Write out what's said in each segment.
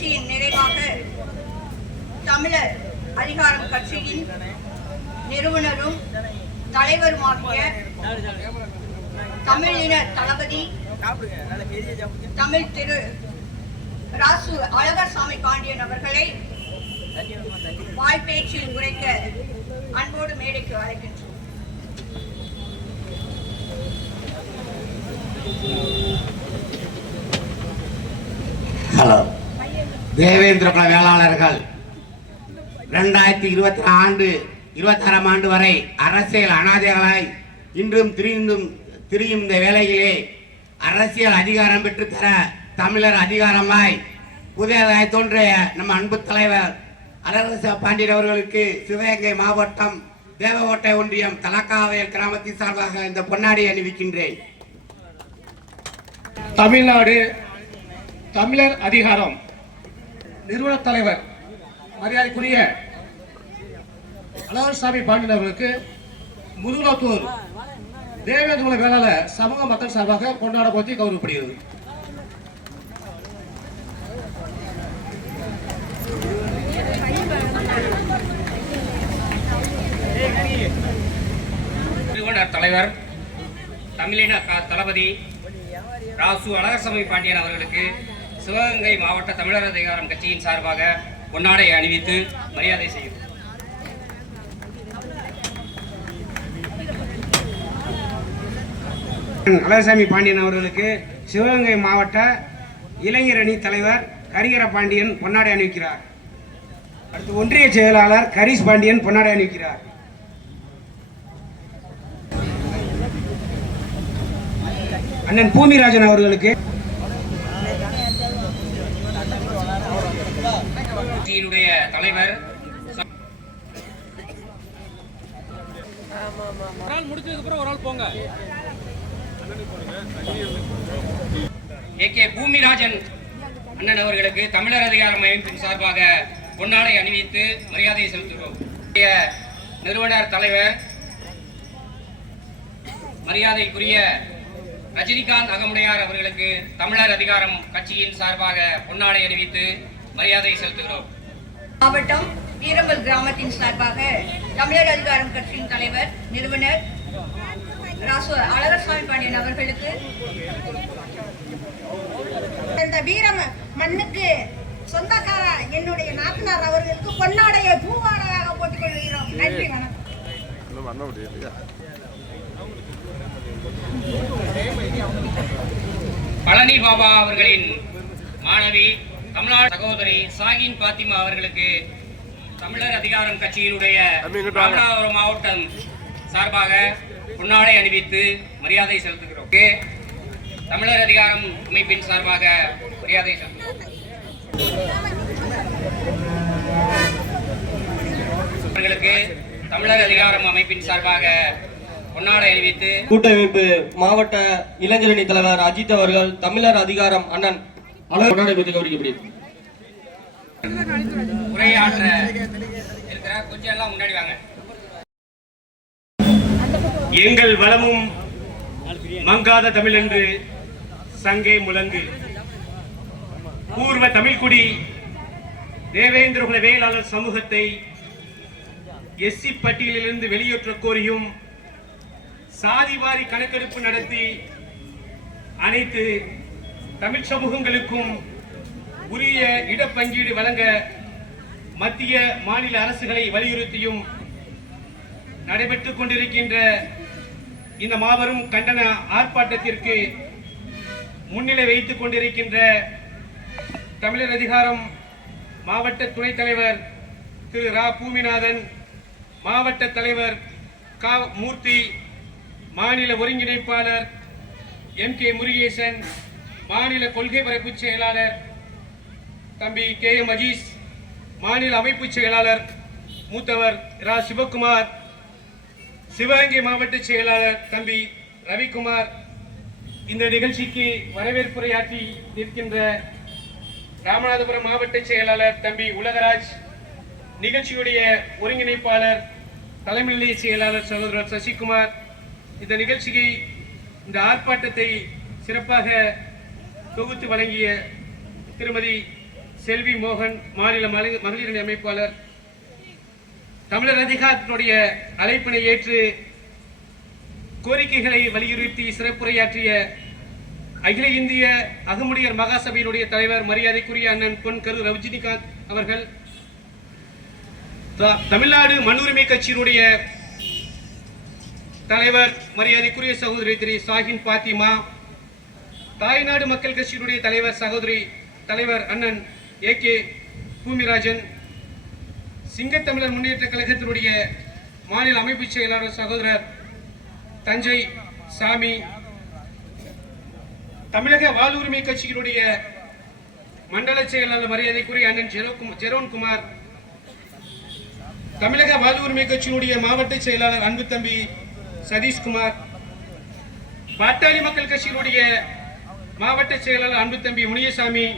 நிகழ்ச்சியின் நிறைவாக தமிழர் அதிகாரம் கட்சியின் நிறுவனரும் தலைவருமாகிய தமிழின தளபதி தமிழ் திரு ராசு அழகர்சாமி பாண்டியன் அவர்களை வாய்ப்பேச்சில் உரைக்க அன்போடு மேடைக்கு அழைக்கின்றோம். ஹலோ, தேவேந்திர குல வேளாளர்கள் 2026ஆம் ஆண்டு வரை அரசியல் அனாதைகளாய் இன்றும் திரியும் இந்த வேளையிலே அரசியல் அதிகாரம் பெற்று தர தமிழர் அதிகாரமாய் புதியதாய் தோன்றிய நம்ம அன்பு தலைவர் அழகர்சாமி பாண்டியன் அவர்களுக்கு சிவகங்கை மாவட்டம் தேவகோட்டை ஒன்றியம் தலக்காவயல் கிராமத்தின் சார்பாக இந்த பொன்னாடி அணிவிக்கின்றேன். தமிழ்நாடு தமிழர் அதிகாரம் நிறுவன தலைவர் மரியாதைக்குரிய அழகர்சாமி பாண்டியன் அவர்களுக்கு முதுகுளத்தூர் தேவேந்திர குல வேளாளர் சமூக மக்கள் சார்பாக கொண்டாடப்பட்டு கௌரவப்படுகிறது. நிறுவனர் தலைவர் தமிழின தளபதி ராசு அழகர்சாமி பாண்டியன் அவர்களுக்கு சிவகங்கை மாவட்ட தமிழர் அதிகாரம் கட்சியின் சார்பாக பொன்னாடை அணிவித்து மரியாதை செய்யும். அழகர்சாமி பாண்டியன் அவர்களுக்கு சிவகங்கை மாவட்ட இளைஞர் அணி தலைவர் கரிகர பாண்டியன் பொன்னாடை அணிவிக்கிறார். அடுத்து ஒன்றிய செயலாளர் கரிஷ் பாண்டியன் பொன்னாடை அணிவிக்கிறார். அண்ணன் பூமிராஜன் அவர்களுக்கு தலைவர் பூமிராஜன் அண்ணன் அவர்களுக்கு தமிழர் அதிகாரம் அமைப்பின் சார்பாக பொன்னாடை அணிவித்து மரியாதை செலுத்துகிறோம். நிறுவனர் தலைவர் மரியாதைக்குரிய ரஜினிகாந்த் அகமுடையார் அவர்களுக்கு தமிழர் அதிகாரம் கட்சியின் சார்பாக பொன்னாடை அணிவித்து மரியாதை செலுத்துகிறோம். மாவட்டம் வீரம்பல் கிராமத்தின் சார்பாக தமிழர் அதிகாரம் கட்சியின் தலைவர் நிறுவனர் ராசு அழகர்சாமி பாண்டியன் அவர்களுக்கு இந்த வீரம் மண்ணுக்கு சொந்தக்கார என்னுடைய நாத்தனார் அவர்களுக்கு பொன்னாடையை பூவாடையாக போட்டுக் கொள்கிறோம். நன்றி, வணக்கம். பழனி பாபா அவர்களின் மாணவி தமிழ்நாடு சகோதரி சாகின் பாத்திமா அவர்களுக்கு தமிழர் அதிகாரம் கட்சியினுடைய ராமநாதபுரம் மாவட்டம் சார்பாக பொன்னாடை அணிவித்து மரியாதை செலுத்துகிறோம். தமிழர் அதிகாரம் அமைப்பின் சார்பாக மரியாதை செலுத்துகிறோம். அவர்களுக்கு தமிழர் அதிகாரம் அமைப்பின் சார்பாக பொன்னாடை அணிவித்து கூட்டமைப்பு மாவட்ட இளைஞரணி தலைவர் அஜித் அவர்கள் தமிழர் அதிகாரம் அண்ணன் பொன்னாடை பற்றி கௌரவிக்கப்படுகிறது. உரையாற்ற இருக்கிற கொஞ்சம் எல்லாம் முன்னாடி வாங்க. எங்கள் வளமும் மங்காத தமிழ் என்று சங்கே முழங்கு. பூர்வ தமிழ்குடி தேவேந்திர குல வேளாளர் சமூகத்தை எஸ்சி பட்டியலிலிருந்து வெளியேற்ற கோரியும் சாதிவாரி கணக்கெடுப்பு நடத்தி அனைத்து தமிழ் சமூகங்களுக்கும் உரிய இடப்பங்கீடு வழங்க மத்திய மாநில அரசுகளை வலியுறுத்தியும் நடைபெற்றுக் கொண்டிருக்கின்ற இந்த மாபெரும் கண்டன ஆர்ப்பாட்டத்திற்கு முன்னிலை வைத்துக் கொண்டிருக்கின்ற தமிழர் அதிகாரம் மாவட்ட துணைத் தலைவர் திரு ரா பூமிநாதன், மாவட்ட தலைவர் கா மூர்த்தி, மாநில ஒருங்கிணைப்பாளர் எம் கே முருகேசன், மாநில கொள்கை பரப்பு செயலாளர் தம்பி கே எம் அஜீஸ், மாநில அமைப்பு செயலாளர் மூத்தவர் ரா சிவகுமார், சிவகங்கை மாவட்ட செயலாளர் தம்பி ரவிக்குமார், இந்த நிகழ்ச்சிக்கு வரவேற்புரையாற்றி நிற்கின்ற ராமநாதபுரம் மாவட்ட செயலாளர் தம்பி உலகராஜ், நிகழ்ச்சியுடைய ஒருங்கிணைப்பாளர் தலைமை நிலைய செயலாளர் சகோதரர் சசிகுமார், இந்த நிகழ்ச்சிக்கு இந்த ஆர்ப்பாட்டத்தை சிறப்பாக தொகுத்து வழங்கிய திருமதி செல்வி மோகன் மாநில மகளிரணி அமைப்பாளர், தமிழர் அதிகாரத்தினுடைய அழைப்பினை ஏற்று கோரிக்கைகளை வலியுறுத்தி சிறப்புரையாற்றிய அகில இந்திய அகமுடையர் மகாசபையினுடைய தலைவர் மரியாதைக்குரிய அண்ணன் பொன் கரு ரஜினிகாந்த் அவர்கள், தமிழ்நாடு மண்ணுரிமை கட்சியினுடைய தலைவர் மரியாதைக்குரிய சகோதரி திரு சாஹின் பாத்திமா, தாய்நாடு மக்கள் கட்சியினுடைய தலைவர் அண்ணன் AK பூமிராஜன், சிங்கத்தமிழர் முன்னேற்ற கழகத்தினுடைய மாநில அமைப்பு செயலாளர் சகோதரர் தஞ்சை சாமி, தமிழக வாழ்வுரிமை கட்சியினுடைய மண்டல செயலாளர் மரியாதைக்குரிய அண்ணன் ஜெரோன்குமார், தமிழக வாழ்வுரிமை கட்சியினுடைய மாவட்ட செயலாளர் அன்பு தம்பி சதீஷ்குமார், பாட்டாளி மக்கள் கட்சியினுடைய மாவட்ட செயலாளர் அன்பு தம்பி முனியசாமி,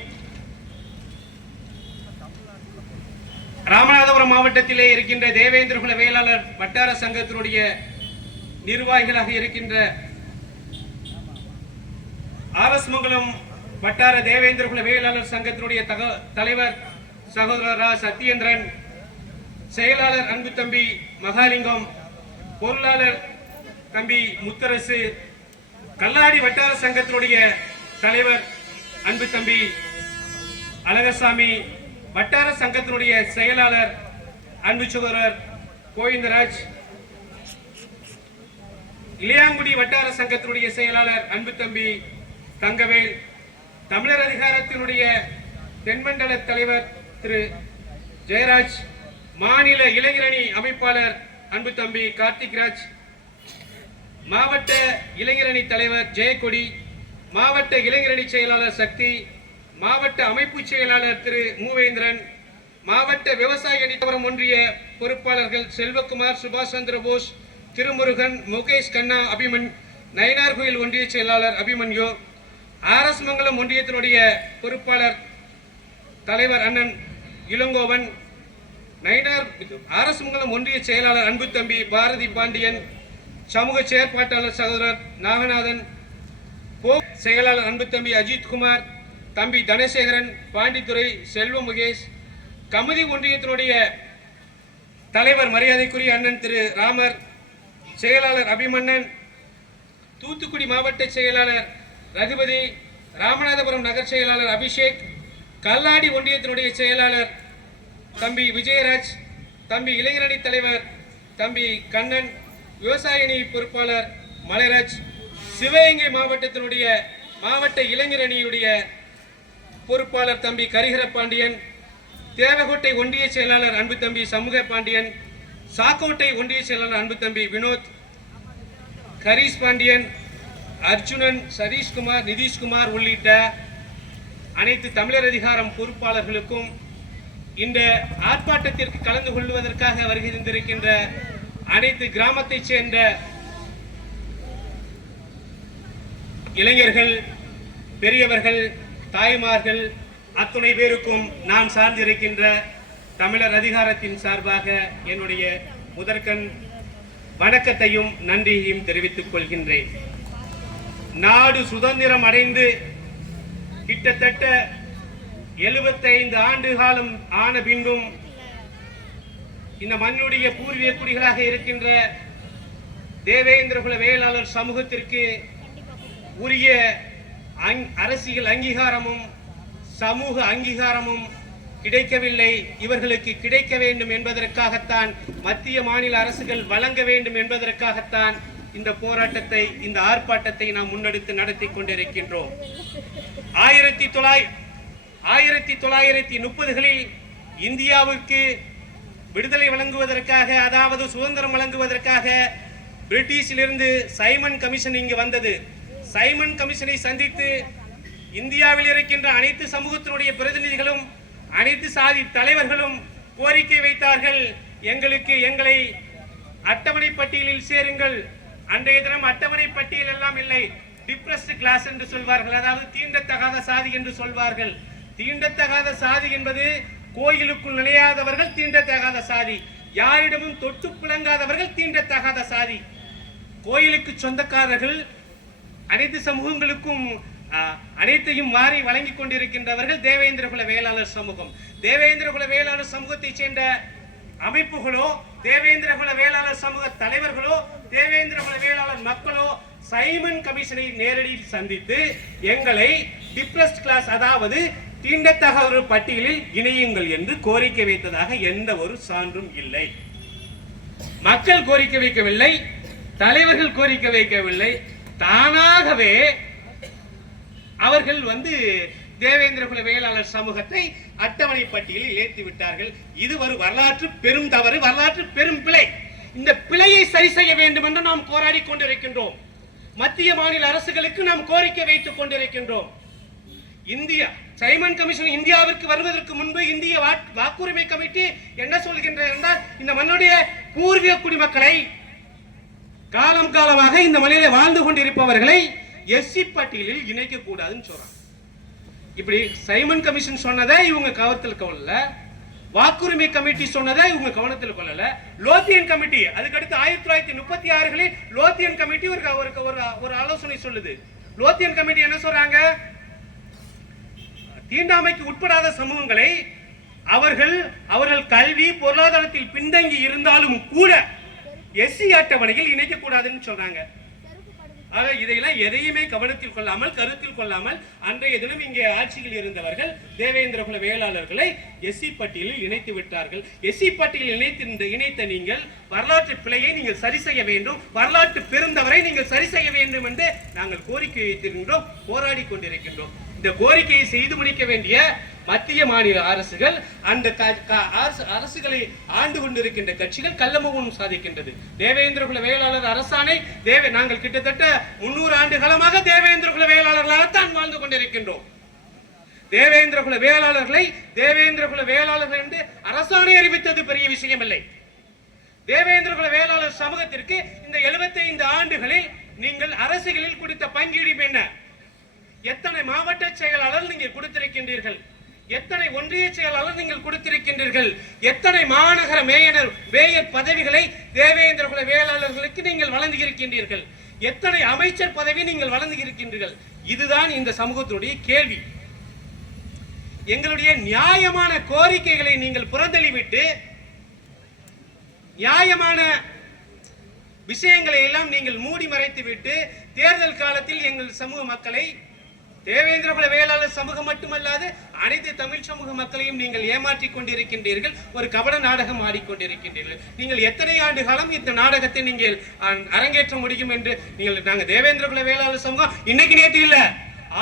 ராமநாதபுரம் மாவட்டத்திலே இருக்கின்ற தேவேந்திரகுல வேளாளர் வட்டார சங்கத்தினுடைய நிர்வாகிகளாக இருக்கின்ற ஆரஸ்மங்கலம் வட்டார தேவேந்திரகுல வேளாளர் சங்கத்தினுடைய தலைவர் சகோதரர் ரா சத்யேந்திரன், செயலாளர் அன்பு தம்பி மகாலிங்கம், பொருளாளர் தம்பி முத்தரசு, கல்லாடி வட்டார சங்கத்தினுடைய தலைவர் அன்பு தம்பி அழகசாமி, வட்டார சங்கத்தினுடைய செயலாளர் அன்பு சகோதரர் கோவிந்தராஜ், இளையாங்குடி வட்டார சங்கத்தினுடைய செயலாளர் அன்பு தம்பி தங்கவேல், தமிழர் அதிகாரத்தினுடைய தென்மண்டல தலைவர் திரு ஜெயராஜ், மாநில இளைஞரணி அமைப்பாளர் அன்பு தம்பி கார்த்திக்ராஜ், மாவட்ட இளைஞரணி தலைவர் ஜெயக்கொடி, மாவட்ட இளைஞரணி செயலாளர் சக்தி, மாவட்ட அமைப்பு செயலாளர் திரு மூவேந்திரன், மாவட்ட விவசாய அணித்தவரம் ஒன்றிய பொறுப்பாளர்கள் செல்வகுமார், சுபாஷ் சந்திர போஸ், திருமுருகன், முகேஷ் கண்ணா, நயினார்கோயில் ஒன்றிய செயலாளர் அபிமன்யு, ஆர்எஸ் மங்கலம் ஒன்றியத்தினுடைய பொறுப்பாளர் தலைவர் அண்ணன் இளங்கோவன், ஆர்எஸ் மங்கலம் ஒன்றிய செயலாளர் அன்பு தம்பி பாரதி பாண்டியன், சமூக செயற்பாட்டாளர் சகோதரர் நாகநாதன், செயலாளர் அன்பு தம்பி அஜித்குமார், தம்பி தனசேகரன், பாண்டித்துறை செல்வ முகேஷ், கமுதி ஒன்றியத்தினுடைய தலைவர் மரியாதைக்குரிய அண்ணன் திரு ராமர், செயலாளர் அபிமன்னன், தூத்துக்குடி மாவட்ட செயலாளர் ரகுபதி, ராமநாதபுரம் நகர் செயலாளர் அபிஷேக், கல்லாடி ஒன்றியத்தினுடைய செயலாளர் தம்பி விஜயராஜ், தம்பி இளைஞரணி தலைவர் தம்பி கண்ணன், விவசாய அணி பொறுப்பாளர் மலைராஜ், சிவகங்கை மாவட்டத்தினுடைய மாவட்ட இளைஞரணியுடைய பொறுப்பாளர் தம்பி கரிகர பாண்டியன், தேவகோட்டை ஒன்றிய செயலாளர் அன்பு தம்பி சமூக பாண்டியன், சாக்கோட்டை ஒன்றிய செயலாளர் அன்பு தம்பி வினோத், ஹரீஷ் பாண்டியன், அர்ஜுனன், சதீஷ்குமார், நிதிஷ்குமார் உள்ளிட்ட அனைத்து தமிழர் அதிகாரம் பொறுப்பாளர்களுக்கும் இந்த ஆர்ப்பாட்டத்திற்கு கலந்து கொள்வதற்காக வருகை தந்திருக்கின்ற அனைத்து கிராமத்தைச் சேர்ந்த இளைஞர்கள், பெரியவர்கள், தாய்மார்கள் அத்துணை பேருக்கும் நான் சார்ந்திருக்கின்ற தமிழர் அதிகாரத்தின் சார்பாக என்னுடைய முதற்கண் வணக்கத்தையும் நன்றியையும் தெரிவித்துக் கொள்கின்றேன். நாடு சுதந்திரம் அடைந்து கிட்டத்தட்ட 75 ஆண்டு காலம் ஆன பின்னும் இந்த மண்ணுடைய பூர்வீக குடிகளாக இருக்கின்ற தேவேந்திரகுல வேளாளர் சமூகத்திற்கு உரிய அரசியல் அங்கீகாரமும் சமூக அங்கீகாரமும் கிடைக்கவில்லை. இவர்களுக்கு கிடைக்க வேண்டும் என்பதற்காகத்தான் மத்திய மாநில அரசுகள் வழங்க வேண்டும் என்பதற்காகத்தான் இந்த போராட்டத்தை, இந்த ஆர்ப்பாட்டத்தை நாம் முன்னெடுத்து நடத்தி கொண்டிருக்கின்றோம். 1930களில் இந்தியாவிற்கு விடுதலை வழங்குவதற்காக, அதாவது சுதந்திரம் வழங்குவதற்காக பிரிட்டிஷிலிருந்து சைமன் கமிஷன் இங்கு வந்தது. சைமன் கமிஷனை சந்தித்து இந்தியாவில் இருக்கின்ற அனைத்து சமூகத்தினுடைய பிரதிநிதிகளும் அனைத்து சாதி தலைவர்களும் கோரிக்கை வைத்தார்கள். எங்களை அட்டவணை பட்டியலில் சேருங்கள். அன்றைய தினம் அட்டவணை பட்டியல் எல்லாம் இல்லை, டிப்ரஸ்ட் கிளாஸ் என்று சொல்வார்கள், அதாவது தீண்டத்தகாத சாதி என்று சொல்வார்கள். தீண்டத்தகாத சாதி என்பது கோயிலுக்குள் நுழையாதவர்கள் தீண்டத்தகாத சாதி, யாரிடமும் தொட்டு புழங்காதவர்கள் தீண்டத்தகாத சாதி. கோயிலுக்கு சொந்தக்காரர்கள், அனைத்து சமூகங்களுக்கும் அனைத்தையும் மாறி வழங்கி கொண்டிருக்கின்றவர்கள் தேவேந்திரகுல வேளாளர் சமூகம். தேவேந்திரகுல வேளாளர் சமூகத்தை சேர்ந்த அமைப்புகளோ, தேவேந்திரகுல வேளாளர் சமூக தலைவர்களோ, தேவேந்திரகுல வேளாளர் மக்களோ சைமன் கமிஷனை நேரடியில் சந்தித்து எங்களை டிப்ரஸ்ட் கிளாஸ், அதாவது தீண்டத்தகவல் பட்டியலில் இணையுங்கள் என்று கோரிக்கை வைத்ததாக எந்த ஒரு சான்றும் இல்லை. மக்கள் கோரிக்கை வைக்கவில்லை, தலைவர்கள் கோரிக்கை வைக்கவில்லை, தானாகவே அவர்கள் தேவேந்திரகுல வேளாளர் சமூகத்தை அட்டவணை பட்டியலில் ஏற்றி விட்டார்கள். இது ஒரு வரலாற்று பெரும் தவறு, வரலாற்று பெரும் பிழை. இந்த பிழையை சரி செய்ய வேண்டும் என்று நாம் போராடி கொண்டிருக்கின்றோம். மத்திய மாநில அரசுகளுக்கு நாம் கோரிக்கை வைத்துக் கொண்டிருக்கின்றோம். இந்தியா சைமன் கமிஷன் இந்தியாவிற்கு வருவதற்கு முன்பு இந்திய வாக்குரிமை கமிட்டி என்ன சொல்கின்றது என்றால், இந்த மண்ணுடைய பூர்வீக குடிமக்களை, காலம் காலமாக இந்த மண்ணிலே வாழ்ந்து கொண்டிருப்பவர்களை எஸ்சி பட்டியலில் இணைக்க கூடாதுன்னு சொல்றாங்க. இப்படி சைமன் கமிஷன் சொன்னதை இவங்க கவனத்தில் கொள்ளல, வாக்குரிமை கமிட்டி சொன்னதை இவங்க கவனத்தில் கொள்ளல. லோத்தியன் கமிட்டி அதுக்கடுத்து 1936 லோத்தியன் கமிட்டி ஒரு ஆலோசனை சொல்லுது. லோத்தியன் கமிட்டி என்ன சொல்றாங்க? தீண்டாமைக்கு உட்படாத சமூகங்களை அவர்கள் கல்வி பொருளாதாரத்தில் பின்தங்கி இருந்தாலும் கூட எஸ்சி அட்டவணையில் இணைக்க கூடாதுன்னு சொல்றாங்க. இதையெல்லாம் எதையுமே கவனத்தில் கொள்ளாமல், கருத்தில் கொள்ளாமல் அன்றைய தினம் இங்கே ஆட்சியில் இருந்தவர்கள் தேவேந்திரகுல வேளாளர்களை எஸ்சி பட்டியலில் இணைத்து விட்டார்கள். எஸ்சி பட்டியலில் இணைத்த நீங்கள் வரலாற்று பிழையை நீங்கள் சரி செய்ய வேண்டும், வரலாற்று பெருந்தவரை நீங்கள் சரி செய்ய வேண்டும் என்று நாங்கள் கோரிக்கை வைத்திருக்கின்றோம், போராடி கொண்டிருக்கின்றோம். இந்த கோரிக்கையை செய்து முடிக்க வேண்டிய மத்திய மாநில அரசுகள், அந்த அரசுகளை ஆண்டு கொண்டிருக்கின்ற கட்சிகள் கள்ளமுகம் சாதிக்கின்றது. தேவேந்திரகுல வேளாளர் அரசாணை நாங்கள் கிட்டத்தட்ட 300 ஆண்டு காலமாக தேவேந்திரகுல வேளாளர்களாகத்தான் வாழ்ந்து கொண்டிருக்கின்றோம். தேவேந்திரகுல வேளாளர்களை தேவேந்திரகுல வேளாளர்கள் என்று அரசாணை அறிவித்தது பெரிய விஷயம் இல்லை. தேவேந்திரகுல வேளாளர் சமூகத்திற்கு இந்த 75 ஆண்டுகளில் நீங்கள் அரசுகளில் கொடுத்த பங்கீடு என்ன? எத்தனை மாவட்ட செயலாளர் நீங்கள் கொடுத்திருக்கின்றீர்கள்? எத்தனை ஒன்றிய செயலாளர் நீங்கள் கொடுத்திருக்கின்றீர்கள்? எத்தனை மாநகர மேயர் பதவிகளை தேவேந்திரகுல வேளாளர்களுக்கு நீங்கள் வழங்கியிருக்கின்றீர்கள்? எத்தனை அமைச்சர் பதவி நீங்கள் வழங்கியிருக்கின்றீர்கள்? இதுதான் இந்த சமூகத்தினுடைய கேள்வி. எங்களுடைய நியாயமான கோரிக்கைகளை நீங்கள் புறந்தள்ளிவிட்டு நியாயமான விஷயங்களை எல்லாம் நீங்கள் மூடி மறைத்து விட்டு தேர்தல் காலத்தில் எங்கள் சமூக மக்களை, தேவேந்திரகுல வேளாளர் சமூகம் மட்டுமல்லாது அனைத்து தமிழ் சமூக மக்களையும் நீங்கள் ஏமாற்றிக் கொண்டிருக்கின்றீர்கள். ஒரு கபட நாடகம் ஆடிக்கொண்டிருக்கின்றீர்கள். நீங்கள் எத்தனை ஆண்டு காலம் இந்த நாடகத்தை நீங்கள் அரங்கேற்ற முடியும் என்று நாங்கள் தேவேந்திரகுல வேளாளர் சமூகம் இன்னைக்கு நேற்று இல்ல,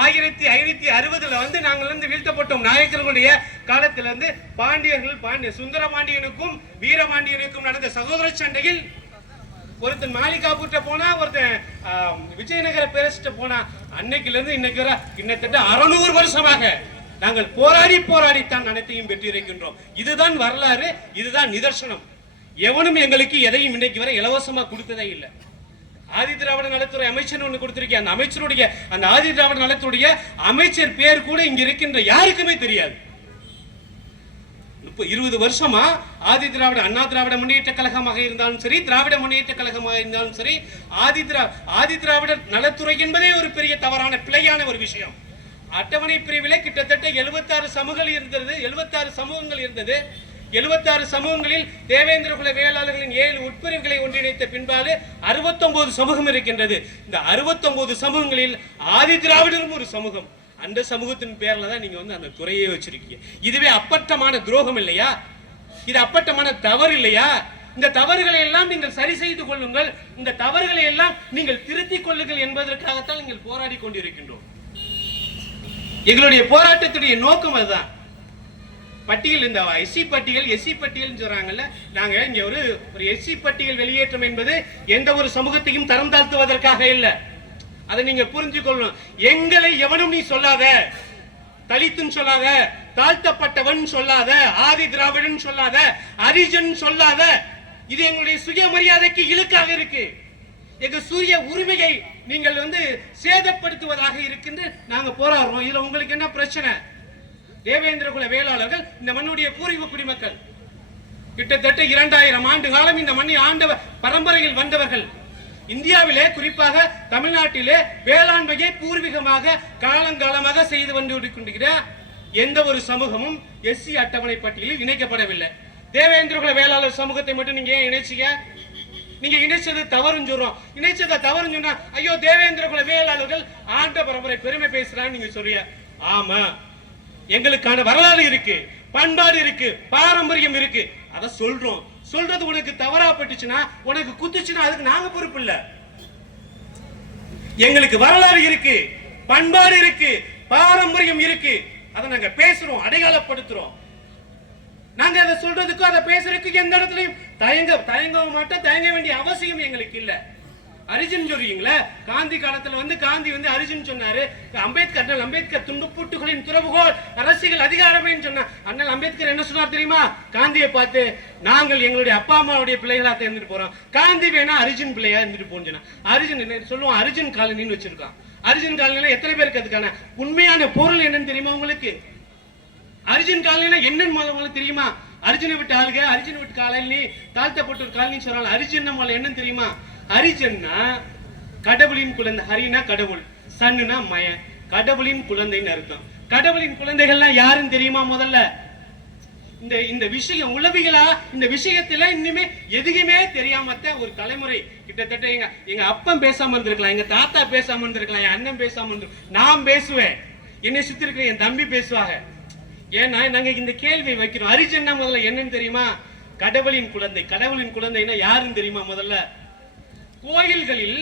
1560 நாங்கள் வீழ்த்தப்பட்டோம். நாயக்கர்களுடைய காலத்திலிருந்து சுந்தர பாண்டியனுக்கும் வீரபாண்டியனுக்கும் நடந்த சகோதர சண்டையில் ஒருத்தன் மாளிகாபூர்ட்ட போனா, ஒருத்தன் விஜயநகர பேரஸ்ட போனா, அன்னைக்குல இருந்து இன்னைக்கு கிட்டத்தட்ட 600 வருஷமாக நாங்கள் போராடித்தான் அனைத்தையும் பெற்றிருக்கின்றோம். இதுதான் வரலாறு, இதுதான் நிதர்சனம். எவனும் எங்களுக்கு எதையும் இன்னைக்கு வரை இலவசமா கொடுத்ததே இல்லை. ஆதி திராவிட நலத்துறை அமைச்சர் ஒன்று கொடுத்திருக்கேன். அந்த அமைச்சருடைய அந்த ஆதி திராவிட நலத்துடைய அமைச்சர் பேர் கூட இங்க இருக்கின்ற யாருக்குமே தெரியாது. 20 வருஷமா ஆதி திராவிட அண்ணா திராவிட முன்னேற்ற கழகமாக இருந்தாலும் சரி, திராவிட முன்னேற்ற கழகமாக இருந்தாலும் சரி, ஆதி திராவிட நலத்துறை என்பதே ஒரு பெரிய தவறான பிழையான ஒரு விஷயம். அட்டவணை பிரிவிலே கிட்டத்தட்ட 76 சமூகங்கள் இருந்தது. 76 சமூகங்களில் தேவேந்திரகுல வேளாளர்களின் 7 உட்பிரிவுகளை ஒன்றிணைத்த பின்பாடு 69 சமூகம் இருக்கின்றது. இந்த 69 சமூகங்களில் ஆதி திராவிடரும் ஒரு சமூகம். அந்த சமூகத்தின் பேர்ல தான் நீங்க அந்த துறையை வச்சிருக்கீங்க. இதுவே அப்பட்டமான துரோகம் இல்லையா? இது அப்பட்டமான தவறு இல்லையா? இந்த தவறுகளை எல்லாம் நீங்கள் சரி செய்து கொள்ளுங்கள், இந்த தவறுகளை எல்லாம் நீங்கள் திருத்திக் கொள்ளுங்கள் என்பதற்காகத்தான் நீங்கள் போராடி கொண்டிருக்கின்றோம். எங்களுடைய போராட்டத்துடைய நோக்கம் அதுதான். பட்டியல், இந்த எஸ்சி பட்டியல் சொல்றாங்கல்ல, நாங்க இங்க ஒரு எஸ்சி பட்டியல் வெளியேற்றம் என்பது எந்த ஒரு சமூகத்தையும் தரம் தாழ்த்துவதற்காக இல்லை. அதை நீங்க புரிஞ்சுக்கொள்ளணும். எங்களை எவனும் நீ சொல்லாத, தலித்துன்னு சொல்லாத, தாழ்த்தப்பட்டவன் சொல்லாத, ஆதி திராவிடன் சொல்லாத, அரிஜன் சொல்லாத. இது எங்களுடைய சுயமரியாதைக்கு இழுக்காக இருக்கு. எங்க சுய உரிமையை நீங்கள் சேதப்படுத்துவதாக இருக்குன்னு நாங்க போராடுறோம். இதுல உங்களுக்கு என்ன பிரச்சனை? தேவேந்திரகுல வேளாளர்கள் இந்த மண்ணுடைய பூர்வீக குடிமக்கள். கிட்டத்தட்ட 2000 ஆண்டு காலம் இந்த மண்ணை ஆண்ட பரம்பரையில் வந்தவர்கள். இந்தியாவிலே குறிப்பாக தமிழ்நாட்டிலே வேளாண்மையை பூர்வீகமாக காலங்காலமாக செய்து கொண்டிருக்கின்ற எந்த ஒரு சமூகமும் எஸ்சி அட்டவணை பட்டியலில் இணைக்கப்படவில்லை. தேவேந்திரகுல வேளாளர் சமூகத்தை மட்டும் நீங்க ஏன் இணைச்சீங்க? நீங்க இணைச்சது தவறுன்னு சொல்றோம். இணைச்சதை தவறுன்னு சொன்னா ஐயோ தேவேந்திரகுல வேளாளர்கள் ஆண்ட பரம்பரை பெருமை பேசுறான்னு நீங்க சொல்றீங்க. ஆமா, எங்களுக்கான வரலாறு இருக்கு, பண்பாடு இருக்கு, பாரம்பரியம் இருக்கு, அத சொல்றோம். சொல்றது உனக்கு தவறா பட்டுச்சுன்னா, உனக்கு குத்துச்சுன்னா அதுக்கு நாங்க பொறுப்பு இல்ல. எங்களுக்கு வரலாறு இருக்கு, பண்பாடு இருக்கு, பாரம்பரியம் இருக்கு, அதை நாங்க பேசுறோம், அடையாளப்படுத்துறோம். நாங்க அதை சொல்றதுக்கு அதை பேசுறதுக்கு எந்த இடத்துலயும் தயங்க மாட்டோம். தயங்க வேண்டிய அவசியம் எங்களுக்கு இல்ல. அரிஜன் சொல்றீங்களா? காந்தி காலத்துல காந்தி அரிஜன் சொன்னாரு. அண்ணல் அம்பேத்கர் துண்டுப்பூட்டுகளின் துறவுகோல் அரசியல் அதிகாரமே சொன்ன அண்ணல் அம்பேத்கர் என்ன சொன்னார் தெரியுமா? காந்தியை பார்த்து, நாங்கள் எங்களுடைய அப்பா அம்மாவுடைய பிள்ளைகளா இருந்துட்டு போறோம், காந்தி வேணா அரிஜன் பிள்ளையா இருந்துட்டு போன்னு சொன்னா. அரிஜன் என்ன சொல்லுவோம்? அரிஜன் காலனின்னு வச்சிருக்கான். அரிஜன் காலனில எத்தனை பேருக்கு அதுக்கான உண்மையான பொருள் என்னன்னு தெரியுமா உங்களுக்கு? அரிஜன் காலனினா என்னன்னு தெரியுமா? அரிஜனை விட்டு ஆளுக, அரிஜன் விட்டு காலனி, தாழ்த்தப்பட்ட ஒரு காலனி சொல்றாங்க. அரிஜன் என்னன்னு தெரியுமா? அரிஜன்னா கடவுளின் குழந்தை. ஹரினா கடவுள், சன்னுனா மய, கடவுளின் குழந்தைன்னு அர்த்தம். கடவுளின் குழந்தைகள்லாம் யாருன்னு தெரியுமா? முதல்ல இந்த விஷயம் உளவியலா, இந்த விஷயத்துல இன்னுமே எதுவுமே தெரியாம ஒரு தலைமுறை கிட்டத்தட்ட எங்க அப்பன் பேசாம இருந்திருக்கலாம், எங்க தாத்தா பேசாம இருந்திருக்கலாம், என் அண்ணன் பேசாம இருந்திருக்கலாம், நான் பேசுவேன், என்னை சுத்தி இருக்கிற என் தம்பி பேசுவாங்க. ஏன்னா நாங்க இந்த கேள்வி வைக்கிறோம். அரிஜன்னா முதல்ல என்னன்னு தெரியுமா? கடவுளின் குழந்தை. கடவுளின் குழந்தைன்னா யாருன்னு தெரியுமா? முதல்ல கோயில்களில்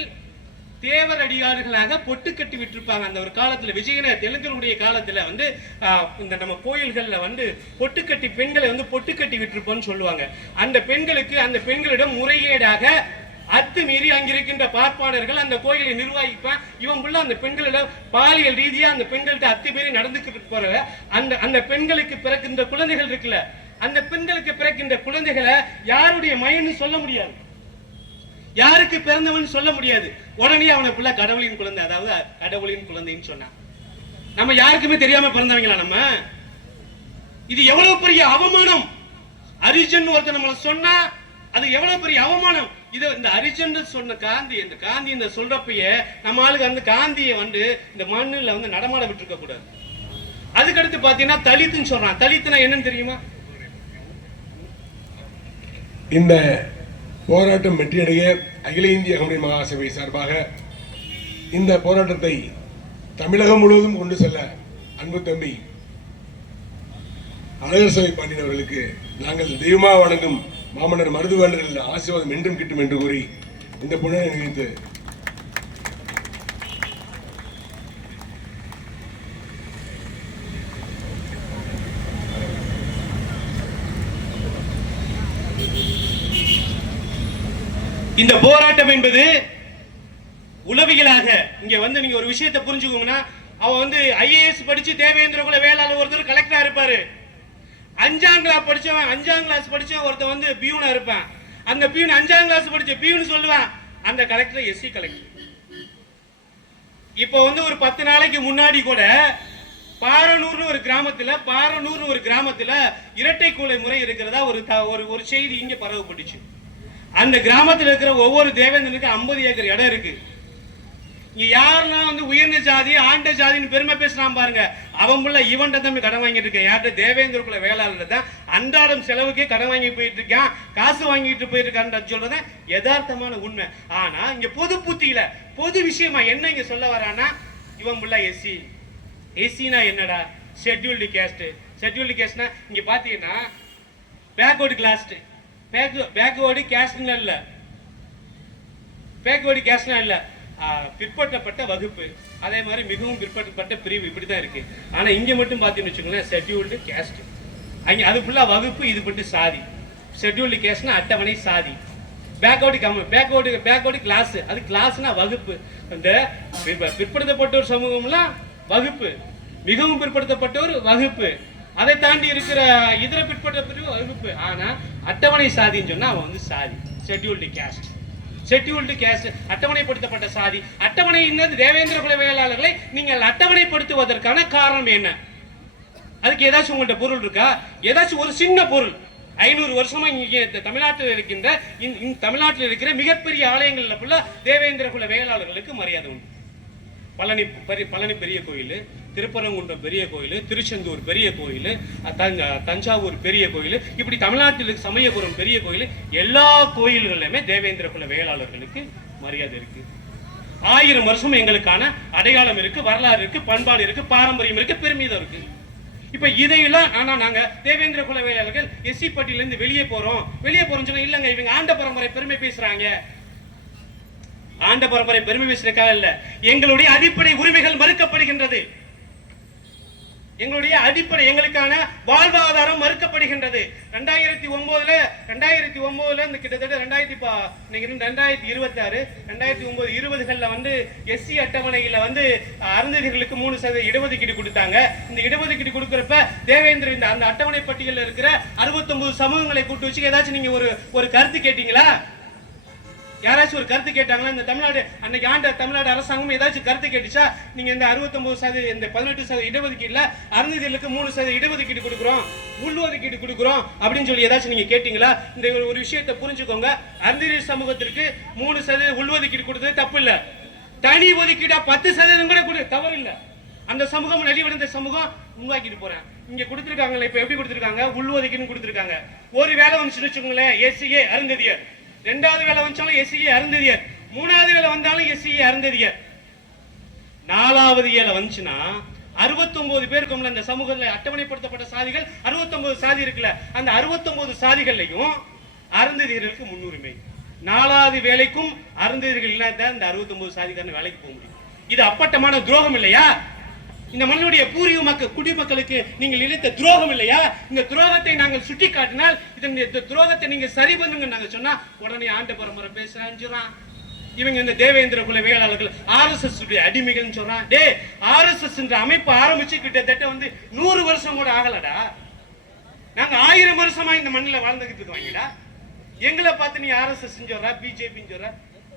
தேவர் அடியார்களாக பொட்டு கட்டி விட்டுருப்பாங்க. அந்த ஒரு காலத்துல விஜயன தெலுங்கருடைய காலத்துல இந்த நம்ம கோயில்கள்ல பொட்டு கட்டி பெண்களை பொட்டு கட்டி விட்டுருப்போம்னு சொல்லுவாங்க. அந்த பெண்களுக்கு அந்த பெண்களிடம் முறைகேடாக அத்துமீறி அங்கிருக்கின்ற பார்ப்பாளர்கள் அந்த கோயிலை நிர்வாகிப்பான். இவங்க அந்த பெண்களிடம் பாலியல் ரீதியா அந்த பெண்கள்கிட்ட அத்துமீறி நடந்துக்கிட்டு போற அந்த பெண்களுக்கு பிறக்கின்ற குழந்தைகள் இருக்குல்ல, அந்த பெண்களுக்கு பிறக்கின்ற குழந்தைகளை யாருடைய மயன்னு சொல்ல முடியாது, யாருக்கு பிறந்தவன் சொல்ல முடியாது. உடனே அவனை பிள்ளை கடவுளின் குழந்தை, அதாவது கடவுளின் குழந்தைன்னு சொன்னான். நம்ம யாருக்குமே தெரியாம பிறந்தவங்களா நம்ம? இது எவ்வளவு பெரிய அவமானம். அரிஜன் ஒருத்தர் நம்மள சொன்னா அது எவ்வளவு பெரிய அவமானம். இது இந்த அரிஜன் சொன்ன காந்தி, இந்த காந்தி இந்த சொல்றப்பயே நம்ம ஆளுக்கு காந்தியை இந்த மண்ணுல நடமாட விட்டுருக்க கூடாது. அதுக்கடுத்து பாத்தீங்கன்னா தலித்துன்னு சொல்றான். தலித்துனா என்னன்னு தெரியுமா? இந்த போராட்டம் வெற்றியடைய அகில இந்திய கம்யூனிஸ்ட் மகாசபை சார்பாக இந்த போராட்டத்தை தமிழகம் முழுவதும் கொண்டு செல்ல அன்பு தம்பி அழகர் சபை பாண்டியன் அவர்களுக்கு நாங்கள் தெய்வமா வணங்கும் மாமன்னர் மருதுவேண்டர்கள் ஆசீர்வாதம் என்றும் கிட்டும் என்று கூறி இந்த புனரை நினைத்து இந்த போராட்டம் என்பது உளவியலாக இங்க நீங்க ஒரு விஷயத்தை புரிஞ்சுக்கோங்கன்னா, அவன் ஐஏஎஸ் படிச்சு தேவேந்திரகுல வேளாளர் ஒருத்தர் கலெக்டரா இருப்பாரு. 5ஆம் கிளாஸ் படிச்சவன் ஒருத்தன் பியூனா இருப்பான். அந்த பியூன் 5ஆம் கிளாஸ் படிச்ச பியூன் சொல்லுவான், அந்த கலெக்டர் எஸ்சி கலெக்டர். இப்போ ஒரு 10 நாளைக்கு முன்னாடி கூட பாரனூர்னு ஒரு கிராமத்துல இரட்டை கூலை முறை இருக்கிறதா ஒரு செய்தி இங்க பரவப்பட்டுச்சு. அந்த கிராமத்தில் இருக்கிற ஒவ்வொரு தேவேந்திரனுக்கு 50 ஏக்கர் இடம் இருக்கு. இங்க யாரெல்லாம் உயர்ந்த ஜாதி ஆண்ட ஜாதின்னு பெருமை பேசுறான் பாருங்க, அவன் புள்ள இவன்ட தான் கடன் வாங்கிட்டு இருக்க. யார்கிட்ட? தேவேந்திரகுல வேளாளர் தான் அன்றாடம் செலவுக்கே கடன் வாங்கி போயிட்டு இருக்கான், காசு வாங்கிட்டு போயிட்டு இருக்கான்னு சொல்றத யதார்த்தமான உண்மை. ஆனா இங்க பொது புத்தியில பொது விஷயமா என்ன இங்க சொல்ல வரானா, இவன் புள்ள எஸ்சி. எஸ்சினா என்னடா? Scheduled caste. ஷெட்யூல்டு கேஸ்ட்னா இங்க பாத்தீங்கன்னா பேக்வர்டு கிளாஸ்ட், பேக்வர்டு கேஸ்ட்னா இல்ல, பேக்வர்டு கேஸ்ட்னா இல்ல, பிற்படுத்தப்பட்ட வகுப்பு, அதே மாதிரி மிகவும் பிற்படுத்தப்பட்ட பிரிவு, இப்படிதான் இருக்கு. ஆனா இங்க மட்டும் பாத்தீங்கன்னு வச்சுக்கோங்களேன், ஷெட்யூல்டு கேஸ்ட். அங்க அது ஃபுல்லா வகுப்பு, இது மட்டும் சாதி. ஷெட்யூல்டு கேஸ்ட்னா அட்டவணை சாதி. பேக்வர்டு கிளாஸ், அது கிளாஸ்னா வகுப்பு. இந்த பிற்படுத்தப்பட்ட ஒரு சமூகம்லாம் வகுப்பு, மிகவும் பிற்படுத்தப்பட்ட ஒரு வகுப்பு, அதை தாண்டி இருக்கிற இதர பிற்பட்ட பிரிவு வகுப்பு. ஆனா அட்டவணை சாதின்னு சொன்னா அவன் சாதி, ஷெட்யூல்டு கேஸ்ட். ஷெட்யூல்டு கேஸ்ட் அட்டவணைப்படுத்தப்பட்ட சாதி. அட்டவணை தேவேந்திரகுல வேளாளர்களை நீங்கள் அட்டவணைப்படுத்துவதற்கான காரணம் என்ன? அதுக்கு ஏதாச்சும் உங்கள்கிட்ட பொருள் இருக்கா? ஏதாச்சும் ஒரு சின்ன பொருள், 500 வருஷமா இங்கே தமிழ்நாட்டில் இருக்கின்ற தமிழ்நாட்டில் இருக்கிற மிகப்பெரிய ஆலயங்கள்ல ஃபுல்லா தேவேந்திர குல வேளாளர்களுக்கு மரியாதை உண்டு. பழனி பெரிய கோயில், திருப்பரங்குன்றம் பெரிய கோயில், திருச்செந்தூர் பெரிய கோயில், தஞ்சாவூர் பெரிய கோயில், இப்படி தமிழ்நாட்டில் சமயபுரம் பெரிய கோயில், எல்லா கோயில்களிலுமே தேவேந்திர குல வேளாளர்களுக்கு மரியாதை இருக்கு. 1000 வருஷம் எங்களுக்கான அடையாளம் இருக்கு, வரலாறு இருக்கு, பண்பாடு இருக்கு, பாரம்பரியம் இருக்கு, பெருமிதம் இருக்கு. இப்ப இதையெல்லாம் ஆனா நாங்க தேவேந்திர குல வேளாளர்கள் எஸ்சி பட்டியல இருந்து வெளியே போறோம் சொன்னா இல்லங்க, இவங்க ஆண்ட பரம்பரை பெருமை பேசுறாங்க. ஆண்ட பரம்பரை பெருமை பேசுறதுக்காக இல்ல, எங்களுடைய அடிப்படை உரிமைகள் மறுக்கப்படுகின்றது. எங்களுடைய அடிப்படை எங்களுக்கான வாழ்வாதாரம் மறுக்கப்படுகின்றது. 2009 இந்த கிட்டத்தட்ட 2026 2020களில் வந்து எஸ்சி அட்டவணையில வந்து அருந்ததிகளுக்கு 3% இடஒதுக்கீடு கொடுத்தாங்க. இந்த இடஒதுக்கீடு கொடுக்கறப்ப தேவேந்திர அந்த அட்டவணை பட்டியலில் இருக்கிற 69 சமூகங்களை கூட்டு வச்சு ஏதாச்சும் நீங்க ஒரு கருத்து கேட்டீங்களா? யாராச்சும் ஒரு கருத்து கேட்டாங்களா? இந்த தமிழ்நாடு அன்னைக்கு ஆண்ட தமிழ்நாடு அரசாங்கம் ஏதாச்சும் கருத்து கேட்டுச்சா? நீங்க இந்த 69% இந்த 18% இடஒதுக்கீடுல அருந்ததிகளுக்கு 3% இடஒதுக்கீடு கொடுக்குறோம், உள்ஒதுக்கீடு கொடுக்குறோம் அப்படின்னு சொல்லி ஏதாச்சும் நீங்க கேட்டீங்களா? இந்த ஒரு விஷயத்தை புரிஞ்சுக்கோங்க. அருந்ததி சமூகத்திற்கு 3% உள்ஒதுக்கீடு கொடுத்தது தப்பு இல்ல. தனி ஒதுக்கீடா 10% கூட தவறு இல்ல. அந்த சமூகம் நலிவடைந்த சமூகம் உருவாக்கிட்டு போறேன். இங்க கொடுத்திருக்காங்கல்ல, இப்ப எப்படி கொடுத்திருக்காங்க? உள்ஒதுக்கீடு கொடுத்திருக்காங்க. ஒரு வேலை வந்துச்சுன்னு வச்சுக்கோங்களேன், எஸ்சிஏ அருந்ததியர். 2வது வேலை வந்தாலும் எஸ்சிஏ அருந்ததியர். 3வது வேலை வந்தாலும் எஸ்சிஏ அருந்ததியர். 4வது வேலை வந்துச்சுன்னா 69 பேருக்கும் இந்த சமூகத்தில் அட்டவணைப்படுத்தப்பட்ட சாதிகள் 69 சாதி இருக்குல்ல, அந்த 69 சாதிகள்லையும் அருந்ததியர்களுக்கு முன்னுரிமை. 4வது வேலைக்கும் அருந்ததியர்கள் இல்லாத இந்த 69 சாதிக்காரன் வேலைக்கு போக முடியும். இது அப்பட்டமான துரோகம் இல்லையா? இந்த மண்ணுடைய பூர்வீக மக்கள் குடிமக்களுக்கு நீங்கள் இழைத்த துரோகம் இல்லையா? இந்த துரோகத்தை நாங்கள் சுட்டி காட்டினால் இந்த துரோகத்தை நீங்க சரி பண்ணுங்க நாங்க சொன்னா உடனே ஆண்ட பரம்பரை பேசுறான்னு சொல்றான். இவங்க இந்த தேவேந்திர குல வேளாளர்கள் RSS அடிமைகள் சொல்றான். டே, RSS அமைப்பு ஆரம்பிச்சு கிட்டத்தட்ட வந்து 100 வருஷம் கூட ஆகலடா. நாங்க 1000 வருஷமா இந்த மண்ணில் வாழ்ந்துகிட்டு இருக்கோங்கடா. எங்களை பார்த்து நீ RSS சொல்ற, பிஜேபின்னு சொல்ற.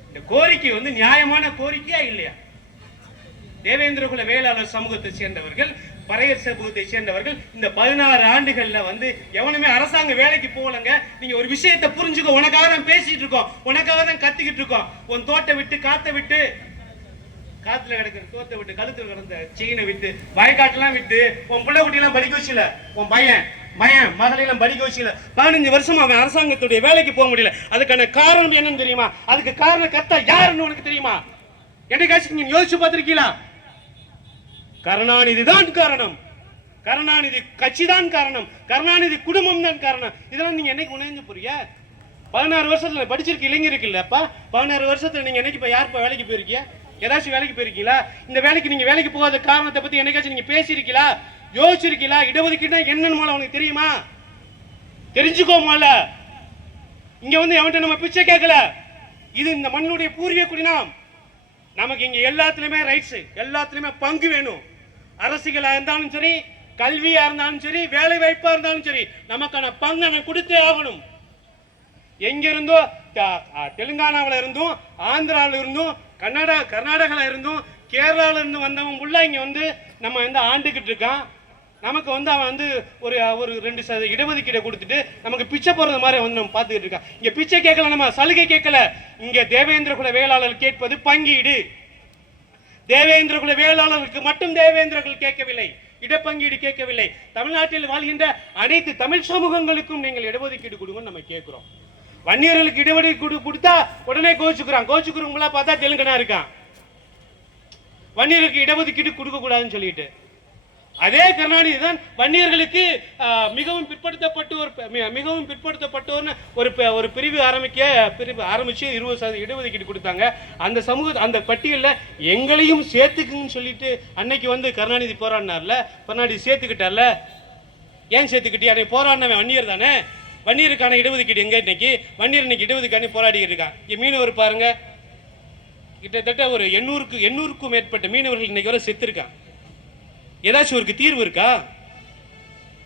இந்த கோரிக்கை வந்து நியாயமான கோரிக்கையா இல்லையா? தேவேந்திர குல வேளாளர் சமூகத்தை சேர்ந்தவர்கள், பறையர் சமூகத்தை சேர்ந்தவர்கள் இந்த 16 ஆண்டுகள்ல வந்து எவனுமே அரசாங்க வேலைக்கு போகலங்க. நீங்க ஒரு விஷயத்தை புரிஞ்சுக்கோ. உனக்காக தான் பேசிட்டு இருக்கோம், உனக்காக தான் கத்திக்கிட்டு இருக்கோம். உன் தோட்டை விட்டு காத்தை விட்டு, காத்துல கிடக்கிற தோட்டை விட்டு, கழுத்துல கிடந்த செயினை விட்டு, வயக்காட்டெல்லாம் விட்டு, உன் பிள்ளை குட்டியெல்லாம் படிக்க வச்சுல, உன் பையன் மகளெல்லாம் படிக்க வச்சுல. 15 வருஷம் அவன் அரசாங்கத்துடைய வேலைக்கு போக முடியல. அதுக்கான காரணம் என்னன்னு தெரியுமா? அதுக்கு காரணம் கர்த்தா யாருன்னு உனக்கு தெரியுமா? என்னைக்காச்சும் நீங்க யோசிச்சு பார்த்திருக்கீங்களா? கருணாநிதி தான் காரணம். கருணாநிதி கட்சி தான் காரணம். கருணாநிதி குடும்பம் தான் காரணம். இதெல்லாம் நீங்க என்னைக்கு உணர்ந்து போறீங்க? 16 வருஷத்துல படிச்சிருக்க இளைஞருக்கு இல்லப்பா. 16 வருஷத்துல நீங்க என்னைக்கு இப்ப யாருப்பா வேலைக்கு போயிருக்கீங்க? ஏதாச்சும் வேலைக்கு போயிருக்கீங்களா? இந்த வேலைக்கு நீங்க வேலைக்கு போகாத காரணத்தை பத்தி என்னைக்காச்சும் நீங்க பேசியிருக்கீங்களா? யோசிச்சிருக்கீங்களா? இடஒதுக்கீடு என்னன்னு மூலம் உனக்கு தெரியுமா? தெரிஞ்சுக்கோ. முதல்ல இங்க வந்து எவன்கிட்ட நம்ம பிச்சை கேட்கல. இது இந்த மண்ணுடைய பூர்வீக குடிநாம். நமக்கு இங்க எல்லாத்துலயுமே ரைட்ஸ், எல்லாத்துலயுமே பங்கு வேணும். அரசியலா இருந்தாலும் சரி, கல்வியா இருந்தாலும் சரி, வேலை வாய்ப்பா இருந்தாலும் சரி, நமக்கான பங்கு நம்ம கொடுத்தே ஆகணும். எங்க இருந்தோ, தெலுங்கானாவில இருந்தும், ஆந்திராவில இருந்தும், கர்நாடகால இருந்தும், கேரளால இருந்து வந்தவன் உள்ள இங்க வந்து நம்ம வந்து ஆண்டுகிட்டு இருக்கான். நமக்கு வந்து அவன் வந்து ஒரு 2% இடஒதுக்கீடை கொடுத்துட்டு நமக்கு பிச்சை போறது மாதிரி வந்து நம்ம பார்த்துக்கிட்டு இருக்கான். இங்க பிச்சை கேட்கல, நம்ம சலுகை கேட்கல. இங்க தேவேந்திர குல வேளாளர் கேட்பது பங்கீடு. தேவேந்திர குல வேளாளருக்கு மட்டும் தேவேந்திரர்கள் கேட்கவில்லை, இடப்பங்கீடு கேட்கவில்லை. தமிழ்நாட்டில் வாழ்கின்ற அனைத்து தமிழ் சமூகங்களுக்கும் நீங்கள் இடஒதுக்கீடு கொடுங்கன்னு நம்ம கேட்கிறோம். வன்னியர்களுக்கு இடஒதுக்கீடு கொடுத்தா உடனே கோச்சுக்குறவங்களா பார்த்தா தெலுங்கனா இருக்கான். வன்னியர்களுக்கு இடஒதுக்கீடு கொடுக்க கூடாதுன்னு சொல்லிட்டு அதே கருணாநிதி தான் வன்னியர்களுக்கு மிகவும் பிற்படுத்தப்பட்டோர்னு ஒரு பிரிவு ஆரம்பிச்சு 20% இடஒதுக்கீடு கொடுத்தாங்க. அந்த சமூக அந்த பட்டியலில் எங்களையும் சேர்த்துக்குன்னு சொல்லிட்டு அன்னைக்கு வந்து கருணாநிதி போராடினார்ல, கருணாநிதி சேர்த்துக்கிட்டார்ல. ஏன் சேர்த்துக்கிட்டே? அன்னைக்கு போராடினவன் வன்னியர் தானே. வன்னியருக்கான இடஒதுக்கீடு எங்க? இன்னைக்கு வன்னியர் இன்னைக்கு இடஒதுக்கீடு போராடிக்கிட்டு இருக்கான். மீனவர் பாருங்க, கிட்டத்தட்ட ஒரு 800க்கும் மேற்பட்ட மீனவர்கள் இன்னைக்கு வரை செத்துருக்கான். ஏதாச்சும் ஒரு தீர்வு இருக்கா?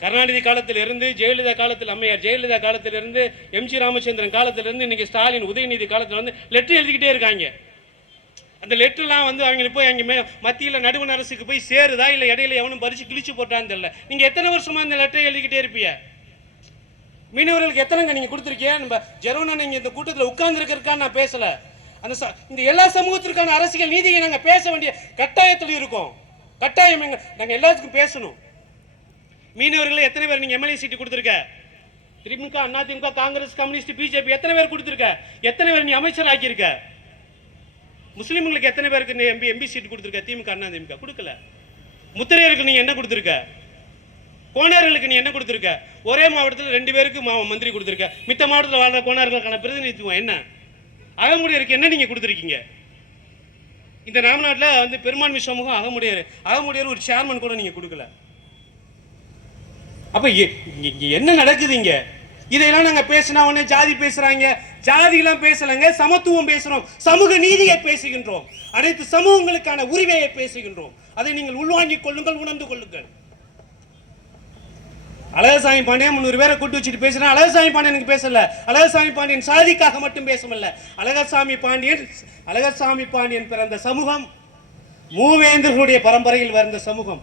கருணாநிதி காலத்திலிருந்து, ஜெயலலிதா காலத்தில், அம்மையார் ஜெயலலிதா காலத்திலிருந்து, எம்ஜி ராமச்சந்திரன் காலத்திலிருந்து, இன்னைக்கு ஸ்டாலின் உதயநிதி காலத்தில் வந்து லெட்டர் எழுதிக்கிட்டே இருக்காங்க. அந்த லெட்டர்லாம் வந்து அவங்க போய் அங்கே மத்தியில் நடுவண் அரசுக்கு போய் சேருதா இல்லை இடையில எவனும் பறிச்சு கிழிச்சு போட்டான்னு தெரியல. நீங்க எத்தனை வருஷமா அந்த லெட்டரை எழுதிக்கிட்டே இருப்பீங்க? மீனவர்களுக்கு எத்தனைங்க நீங்க கொடுத்துருக்கீங்க? நம்ம ஜெரோனா நீங்க இந்த கூட்டத்தில் உட்கார்ந்துருக்கிறதுக்கான நான் பேசல. அந்த இந்த எல்லா சமூகத்திற்கான அரசியல் நீதியை நாங்க பேச வேண்டிய கட்டாயத்தில் இருக்கோம். கட்டாயம் நாங்க எல்லாத்துக்கும் பேசணும். மீனவர்கள் எத்தனை பேர் நீங்க எம்எல்ஏ சீட்டு கொடுத்துருக்க? திமுக, அதிமுக, காங்கிரஸ், கம்யூனிஸ்ட், பிஜேபி எத்தனை பேர் கொடுத்துருக்க? எத்தனை பேர் நீ அமைச்சர் ஆக்கியிருக்க? முஸ்லீம்களுக்கு எத்தனை பேருக்கு நீ எம்பி சீட் கொடுத்துருக்க? திமுக, அதிமுக கொடுக்கல. முத்திரையருக்கு நீ என்ன கொடுத்துருக்க? கோணார்களுக்கு நீ என்ன கொடுத்துருக்க? ஒரே மாவட்டத்தில் 2 பேருக்கு மந்திரி கொடுத்துருக்க. மித்த மாவட்டத்தில் வாழ்ற கோணார்களுக்கான பிரதிநிதித்துவம் என்ன? அகமுடையருக்கு என்ன நீங்க கொடுத்துருக்கீங்க? இந்த ராமநாட்டில் வந்து பெரும்பான்மை சமூகம் அகமுடையர் ஒரு சேர்மன் கூட நீங்க கொடுக்கல. அப்ப என்ன நடக்குது இங்க? இதையெல்லாம் நாங்க பேசினா உடனே ஜாதி பேசுறாங்க. ஜாதி எல்லாம் பேசலங்க, சமத்துவம் பேசுறோம், சமூக நீதியை பேசுகின்றோம், அனைத்து சமூகங்களுக்கான உரிமையை பேசுகின்றோம். அதை நீங்கள் உள்வாங்கிக் கொள்ளுங்கள், உணர்ந்து கொள்ளுங்கள். அழகசாமி பாண்டியன் 300 பேரை கூட்டு வச்சுட்டு பேசுறேன். அழகசாமி பாண்டியனுக்கு பேசல, அழகசாமி பாண்டியன் சாதிக்காக மட்டும் பேசல. அழகசாமி பாண்டியன் பிறந்த சமூகம் மூவேந்தர்களுடைய பரம்பரையில் வந்த சமூகம்.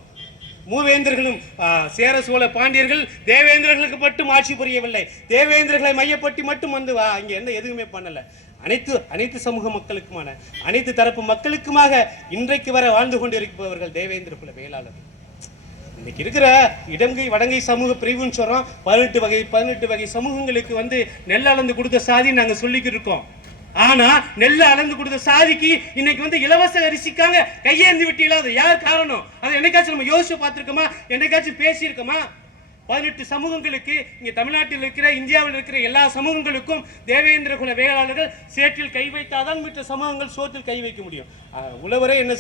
மூவேந்தர்களும் சேர சோழ பாண்டியர்கள் தேவேந்திரர்களுக்கு மட்டும் ஆட்சி புரியவில்லை. தேவேந்திரர்களை மையப்பட்டி மட்டும் வந்து இங்க என்ன எதுவுமே பண்ணல. அனைத்து சமூக மக்களுக்குமான அனைத்து தரப்பு மக்களுக்குமாக இன்றைக்கு வரை வாழ்ந்து கொண்டிருப்பவர்கள் தேவேந்திர குல வேளாளர்கள். இன்னைக்கு இருக்கிற இடங்கை வடங்கை சமூக பிரிவுன்னு சொல்றோம். 18 வகை சமூகங்களுக்கு வந்து நெல் அளந்து கொடுத்த சாதி நாங்க சொல்லிக்கிட்டு இருக்கோம். ஆனா நெல்ல அளந்து கொடுத்த சாதிக்கு இன்னைக்கு வந்து இலவச அரிசிக்காக கையேந்தி விட்டீங்களா? அது யார் காரணம்? அதை என்னைக்காச்சும் நம்ம யோசிச்சு பார்த்திருக்கோமா? என்னைக்காச்சும் பேசியிருக்கோமா? 18 சமூகங்களுக்கு, இங்க தமிழ்நாட்டில் இருக்கிற, இந்தியாவில் இருக்கிற எல்லா சமூகங்களுக்கும் தேவேந்திர குல வேளாளர்கள் சேற்றில் கை வைத்தாதான் மற்ற சமூகங்கள் சோற்றில் கை வைக்க முடியும். உழவரே என்ன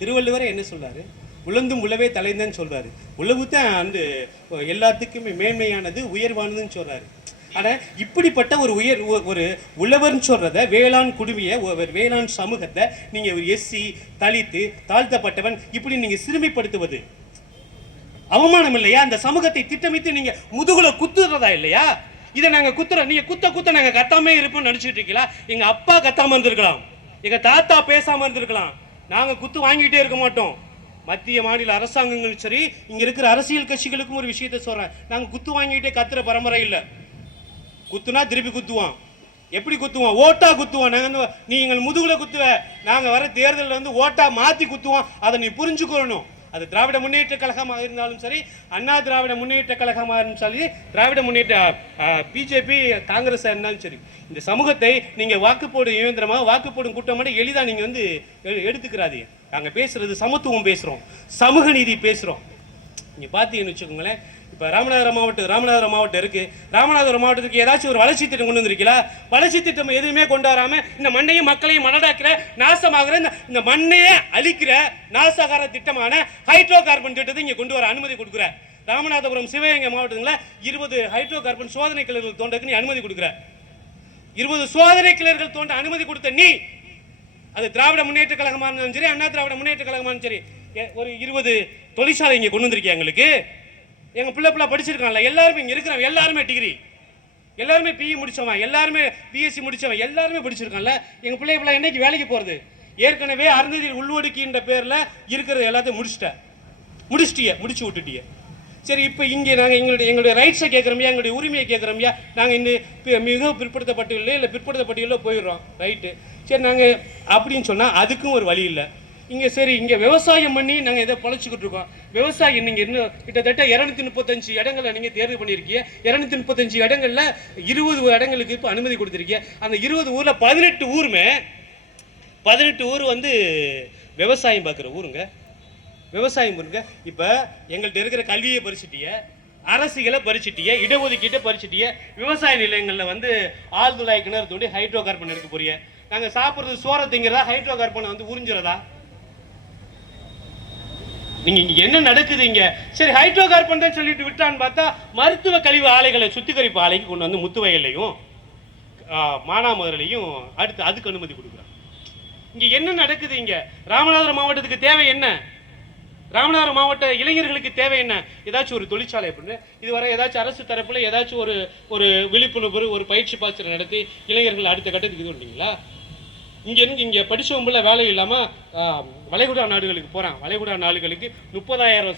திருவள்ளுவரே என்ன சொல்றாரு? உழந்தும் உழவே தலைந்தன்னு சொல்றாரு. உழவு தான் வந்து எல்லாத்துக்குமே மேன்மையானது, உயர்வானதுன்னு சொல்றாரு. ஆனா இப்படிப்பட்ட ஒரு உழவர்னு சொல்றத, வேளாண் குடும்பிய வேளாண் சமூகத்தை நீங்க ஒரு எஸ்சி, தலித்து, தாழ்த்தப்பட்டவன் இப்படி நீங்க சிறுமைப்படுத்துவது அவமானம் இல்லையா? அந்த சமூகத்தை திட்டமிட்டு நீங்க முதுகுல குத்துறதா இல்லையா? இதை நாங்க குத்துறோம். நீங்க குத்த நாங்க கத்தாமே இருப்போம்னு நினைச்சிட்டு இருக்கீங்களா? எங்க அப்பா கத்தாம இருந்திருக்கலாம், எங்க தாத்தா பேசாம இருந்திருக்கலாம். நாங்க குத்து வாங்கிட்டே இருக்க மாட்டோம். மத்திய மாநில அரசாங்கங்களும் சரி, இங்க இருக்கிற அரசியல் கட்சிகளுக்கும் ஒரு விஷயத்தை சொல்றேன். நாங்க குத்து வாங்கிட்டே கத்துற பரம்பரை இல்லை. குத்துனா திருப்பி குத்துவான். எப்படி குத்துவான்? ஓட்டா குத்துவான். நீ எங்கள் முதுகுல குத்துவ, நாங்க வர தேர்தலில் வந்து ஓட்டா மாத்தி குத்துவோம். அதை நீ புரிஞ்சுக்கணும். அது திராவிட முன்னேற்ற கழகமாக இருந்தாலும் சரி, அண்ணா திராவிட முன்னேற்ற கழகமாக இருந்தாலும் சரி, திராவிட முன்னேற்ற பிஜேபி, காங்கிரஸ் இருந்தாலும் சரி, இந்த சமூகத்தை நீங்க வாக்குப்போடு இயந்திரமாக, வாக்குப்போடும் கூட்டம் மட்டும் எளிதா நீங்க வந்து எடுத்துக்கிறாதீங்க. நாங்க பேசுறது சமத்துவம் பேசுறோம், சமூக நீதி பேசுறோம். நீங்க பாத்தீங்கன்னு வச்சுக்கோங்களேன், இப்ப ராமநாதபுரம் மாவட்டம் இருக்கு. ராமநாதபுரம் மாவட்டத்துக்கு ஏதாச்சும் ஒரு வளர்ச்சி திட்டம் கொண்டு வந்திருக்கீங்களா? வளர்ச்சி திட்டம் எதுவுமே கொண்டு வராம இந்த மண்ணையும் மக்களையும் மனடாக்கிற, நாசமாகிற, இந்த மண்ணையே அழிக்கிற நாசகார திட்டமான ஹைட்ரோ கார்பன் திட்டத்தை இங்க கொண்டு வர அனுமதி கொடுக்குற. ராமநாதபுரம் சிவகங்கை மாவட்டத்துல 20 ஹைட்ரோ கார்பன் சோதனை கிளர்கள் தோண்டக்கு நீ அனுமதி கொடுக்குற. 20 சோதனை கிளர்கள் தோண்ட அனுமதி கொடுத்த நீ, அது திராவிட முன்னேற்ற கழகமா இருந்தாலும் சரி, அண்ணா திராவிட முன்னேற்ற கழகமானும் சரி, ஒரு 20 தொழிற்சாலை இங்க கொண்டு வந்திருக்கியா? எங்களுக்கு எங்க பிள்ளை படிச்சிருக்காங்கல்ல, எல்லாருமே இங்க இருக்கிறவங்க எல்லாருமே டிகிரி, எல்லாருமே பிஇ முடிச்சவன், எல்லாருமே பிஎஸ்சி முடிச்சவன், எல்லாருமே படிச்சிருக்காங்கல்ல. எங்க பிள்ளை என்னைக்கு வேலைக்கு போறது? ஏற்கனவே அருந்ததி உள்ஒதுக்கீன்ற பேர்ல இருக்கிறது எல்லாத்தையும் முடிச்சு விட்டுட்டிய. சரி, இப்போ இங்கே நாங்கள் எங்களுடைய ரைட்ஸை கேட்குறோம்யா, எங்களுடைய உரிமையை கேட்குறோம்யா. நாங்கள் இன்னும் மிகவும் பிற்படுத்தப்பட்டியல இல்லை பிற்படுத்தப்பட்டியலில் போயிடுறோம். ரைட்டு, சரி, நாங்கள் அப்படின்னு சொன்னால் அதுக்கும் ஒரு வழி இல்லை. இங்கே சரி, இங்கே விவசாயம் பண்ணி நாங்கள் இதை பழச்சிக்கிட்டு இருக்கோம். விவசாயம் நீங்கள் இன்னும் கிட்டத்தட்ட 235 இடங்களை நீங்கள் தேர்வு பண்ணியிருக்கீங்க. 235 இடங்களில் 20 இடங்களுக்கு இப்போ அனுமதி கொடுத்துருக்கீங்க. அந்த 20 ஊரில் 18 ஊர் வந்து விவசாயம் பார்க்குற ஊருங்க. விவசாயம் பண்ணுங்க. இப்போ எங்கள்கிட்ட இருக்கிற கல்வியை பறிச்சிட்டிய, அரசியலை பறிச்சிட்டிய, இடஒதுக்கீட்டை பறிச்சிட்டிய, விவசாய நிலையங்களில் வந்து ஆழ்துளாய் கிணறு தோண்டி ஹைட்ரோ கார்பன் எடுக்க போறிய. நாங்கள் சாப்பிட்றது சோறை திங்கிறதா, ஹைட்ரோ கார்பனை வந்து உறிஞ்சுறதா? நீங்க இங்க என்ன நடக்குது இங்க? சரி, ஹைட்ரோ கார்பன் தான் சொல்லிட்டு விட்டான்னு பார்த்தா மருத்துவ கழிவு ஆலைகளை சுத்திகரிப்பு ஆலைக்கு கொண்டு வந்து முத்துவயல்லையும் மானாமதுரையிலையும் அடுத்து அதுக்கு அனுமதி கொடுக்குறாங்க. இங்க என்ன நடக்குது? இங்க ராமநாதபுரம் மாவட்டத்துக்கு தேவை என்ன? ராமநாதபுரம் மாவட்ட இளைஞர்களுக்கு தேவை என்ன? ஏதாச்சும் ஒரு தொழிற்சாலை அப்படின்னு இதுவரை ஏதாச்சும் அரசு தரப்புல ஏதாச்சும் ஒரு விழிப்புணர்வு, ஒரு பயிற்சி பாய்ச்சல் நடத்தி இளைஞர்கள் அடுத்த கட்டத்துக்கு இது பண்ணீங்களா? இங்கே படித்தவங்கள வேலை இல்லாமல் வளைகுடா நாடுகளுக்கு போகிறான். வளைகுடா நாடுகளுக்கு 30,000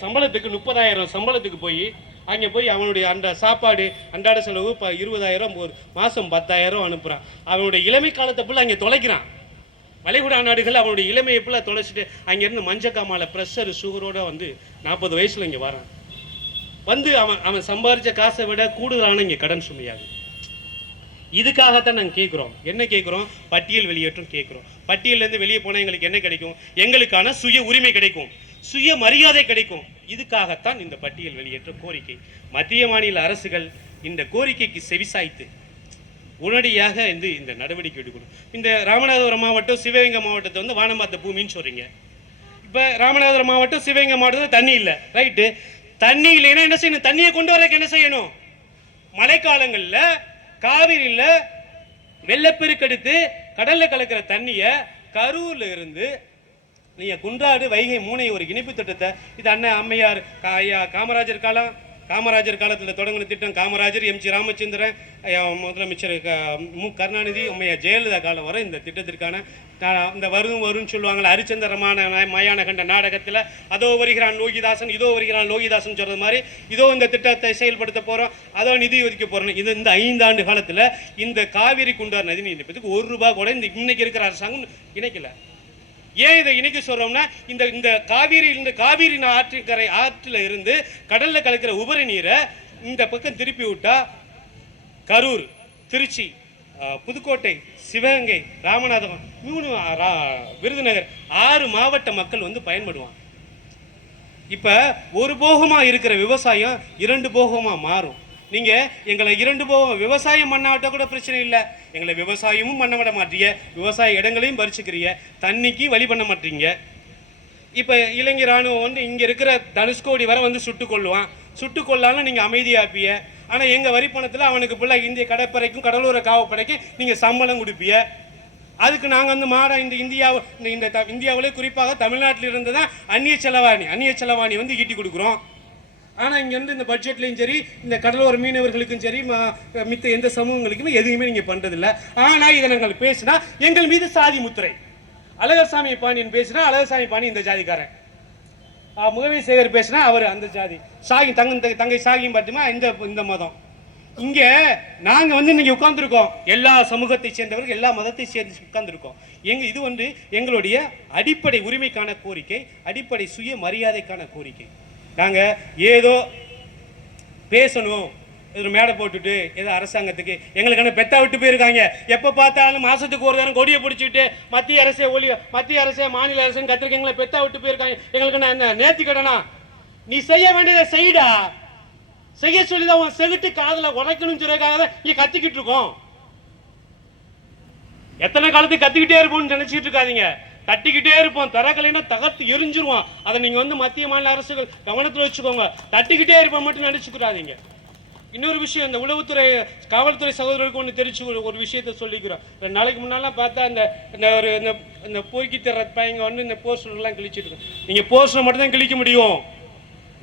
சம்பளத்துக்கு போய் அங்கே போய் அவனுடைய சாப்பாடு அன்றாட செலவு 20,000 ஒரு மாதம் 10,000 அனுப்புகிறான். அவனுடைய இளமை காலத்தை ஃபுல்லாக அங்கே தொலைக்கிறான். வளைகுடா நாடுகள் அவனுடைய இளமையை ஃபுல்லாக தொலைச்சிட்டு அங்கேருந்து மஞ்சக்காமால ப்ரெஷர் சுகரோடு வந்து 40 வயசில் இங்கே வரான். வந்து அவன் சம்பாதிச்ச காசை விட கூடுதலான இங்கே கடன் சுமையாகுது. இதுக்காகத்தான் நாங்கள் கேட்குறோம். என்ன கேட்குறோம்? பட்டியல் வெளியேற்றம் கேட்குறோம். பட்டியலேருந்து வெளியே போனால் எங்களுக்கு என்ன கிடைக்கும்? எங்களுக்கான சுய உரிமை கிடைக்கும், சுய மரியாதை கிடைக்கும். இதுக்காகத்தான் இந்த பட்டியல் வெளியேற்ற கோரிக்கை. மத்திய மாநில அரசுகள் இந்த கோரிக்கைக்கு செவிசாய்த்து உடனடியாக இந்த நடவடிக்கை எடுக்கணும். இந்த ராமநாதபுரம் மாவட்டம் சிவகங்கை மாவட்டத்தை வந்து வானம் பார்த்த பூமின்னு சொல்கிறீங்க. இப்போ ராமநாதபுரம் மாவட்டம் சிவகங்கை மாவட்டத்தில் தண்ணி இல்லை, ரைட்டு. தண்ணி இல்லைன்னா என்ன செய்யணும்? தண்ணியை கொண்டு வரக்கு என்ன செய்யணும்? மழைக்காலங்களில் காவிரியில் வெள்ளப்பெருக்கெடுத்து கடலில் கலக்கிற தண்ணியை கரூரில் இருந்து நீங்கள் குன்றாடு வைகை மூனை ஒரு இணைப்பு திட்டத்தை இது அண்ணன் அம்மையார் காமராஜர் காலத்தில் தொடங்கின திட்டம். காமராஜர், எம்.ஜி. ராமச்சந்திரன், முதலமைச்சர் மு கருணாநிதி, அம்மையார் ஜெயலலிதா காலம் வரை இந்த திட்டத்திற்கான இந்த வரும்னு சொல்லுவாங்களே அரிச்சந்திரமான மயான கண்ட நாடகத்தில் அதோ வருகிறான் லோகிதாசன், இதோ வருகிறான் லோகிதாசன் சொல்கிறது மாதிரி இதோ இந்த திட்டத்தை செயல்படுத்த போகிறோம், அதோ நிதி ஒதுக்க போகிறோம். இந்த 5 ஆண்டு காலத்தில் இந்த காவிரி குண்டார் நதி நீர்ப்பதுக்கு ₹1 கூட இன்னைக்கு இருக்கிற அரசாங்கம் இணைக்கல. ஏன் இதை இணைக்க சொல்றோம்னா இந்த காவிரி ஆற்றில் இருந்து கடல்ல கலக்கிற உபரி நீரை இந்த பக்கம் திருப்பி விட்டா கரூர், திருச்சி, புதுக்கோட்டை, சிவகங்கை, ராமநாதபுரம், விருதுநகர் 6 மாவட்ட மக்கள் வந்து பயன்படுவாங்க. இப்ப ஒரு போகமா இருக்கிற விவசாயம் 2 போகமா மாறும். நீங்க எங்களை 2 போகம் விவசாயம் பண்ணாட்ட கூட பிரச்சனை இல்லை, எங்களை விவசாயமும் பண்ண விட மாட்டீங்க, விவசாய இடங்களையும் பறிச்சுக்கிறீங்க, தண்ணிக்கு வழி பண்ண மாட்டீங்க. இப்போ இலங்கை ராணுவம் வந்து இங்கே இருக்கிற தனுஷ்கோடி வரை வந்து சுட்டு கொள்ளாலும் நீங்கள் அமைதியாப்பிய. ஆனால் எங்கள் வரி பணத்தில் அவனுக்கு ஃபுல்லாக இந்திய கடற்படைக்கும் கடலோர காவப்படைக்கும் நீங்கள் சம்பளம் கொடுப்பிய. அதுக்கு நாங்கள் வந்து இந்த இந்தியாவிலே குறிப்பாக தமிழ்நாட்டில் இருந்து தான் அந்நிய செலவாணி வந்து ஈட்டி கொடுக்குறோம். ஆனால் இங்கேருந்து இந்த பட்ஜெட்லையும் சரி, இந்த கடலோர மீனவர்களுக்கும் சரி, மித்த எந்த சமூகங்களுக்குமே எதுவுமே நீங்கள் பண்ணுறதில்ல. ஆனால் இதை நாங்கள் பேசினா எங்கள் மீது சாதி முத்திரை. அழகர்சாமி பாண்டியன் பேசினா அழகர்சாமி பாண்டியன் இந்த ஜாதிக்காரன், முகவி சேகர் பேசினா அவர் அந்த ஜாதி, தங்கை சாகியும் பார்த்துமா இந்த மதம். இங்கே நாங்கள் வந்து இன்னைக்கு உட்கார்ந்துருக்கோம், எல்லா சமூகத்தை சேர்ந்தவர்கள், எல்லா மதத்தை சேர்ந்து உட்கார்ந்துருக்கோம். இது வந்து எங்களுடைய அடிப்படை உரிமைக்கான கோரிக்கை, அடிப்படை சுய மரியாதைக்கான கோரிக்கை. நாங்கள் ஏதோ பேசணும், ஒரு மேடை போட்டுட்டு ஏதோ அரசாங்கத்துக்கு எங்களுக்கான பெத்தா விட்டு போயிருக்காங்க. எப்போ பார்த்தாலும் மாதத்துக்கு ஒரு தரம் கொடியை பிடிச்சிட்டு மத்திய அரசே மாநில அரசு கத்திரிக்கைங்களை பெத்தா விட்டு போயிருக்காங்க. எங்களுக்கு நான் என்ன நேர்த்தி கடனா? நீ செய்ய வேண்டியதை செய்டா, செய்ய சொல்லிதான் உன் செவிட்டு காதில் உடைக்கணும்னு சொல்றதுக்காக தான் நீ கத்திக்கிட்டு இருக்கோம். எத்தனை காலத்துக்கு கத்திக்கிட்டே இருப்போம்னு நினைச்சிட்டு இருக்காதீங்க. தட்டிக்கிட்டே இருப்போம், தரக்கலைன்னா தகர்த்து எரிஞ்சிருவோம். அதை நீங்க வந்து மத்திய மாநில அரசுகள் கவனத்தில் வச்சுக்கோங்க. தட்டிக்கிட்டே இருப்போம் மட்டும் நினைச்சுக்கிறாதீங்க. இன்னொரு விஷயம், இந்த உளவுத்துறை காவல்துறை சகோதரர்களுக்கு ஒன்று தெரிச்சு ஒரு விஷயத்த சொல்லிக்கிறோம். 2 நாளைக்கு முன்னாலாம் பார்த்தா இந்த போய்க்கு தர்ற பையங்க வந்து இந்த போஸ்டர்லாம் கிழிச்சிட்டு இருக்கோம். நீங்கள் போஸ்டர் மட்டும் தான் கிழிக்க முடியும்.